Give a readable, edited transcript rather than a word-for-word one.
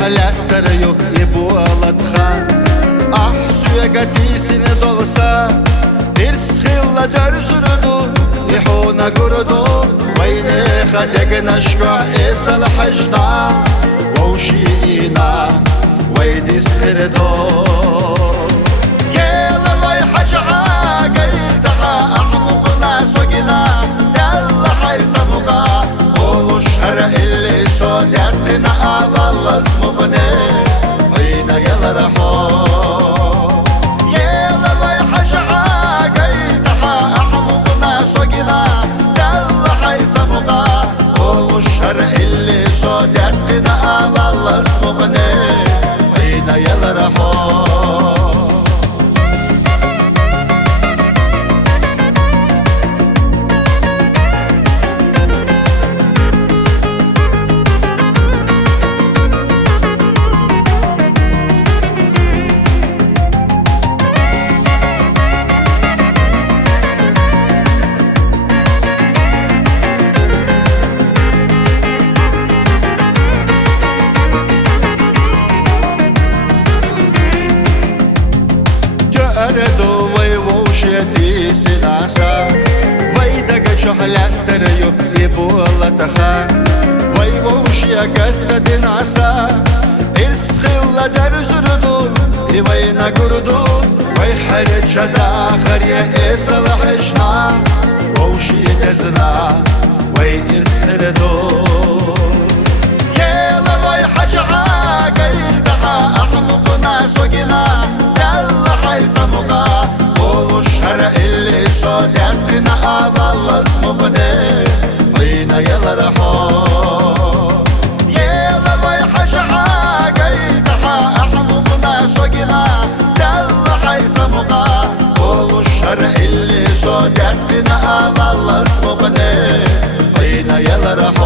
حلاتريو يبولت خان أحسوية قتيسين dolsa ترسخيلا درزردو يحونا قردو ويني خدق نشكع إيسا الحجنا ووشينا ويدي سخردو يلا الله حجعا قيدها أحمقنا سوقنا يلا حيسمقا قولوا الشهر اللي صون يدنا أظل اسمقني عينا يلا رحو يلا الله حجعا قيدها أحمقنا سوقنا يلا حيسمقا قولوا الشهر اللي صون يدنا أظل اسمقني عينا يلا رحو أردو ويوشيتي سناسا ويدك شحلاتريو يبولا تخان ويوشيا قد دناسا إرسخيلا درزردو وينا قردو ويحرج شدا آخر يا إيسا الحجنا ووشي دزنا ويرسخردو يلا ويحجعا قيدها أحمقنا سوقنا يلا حيسمقا قولوا الشهر اللي صون يدنا أظل اسمقني عينا يلا رحو يلا ويحجعا قيدها أحمقنا سوقنا يلا حيسمقا قولوا الشهر اللي صون يدنا أظل اسمقني عينا يلا رحو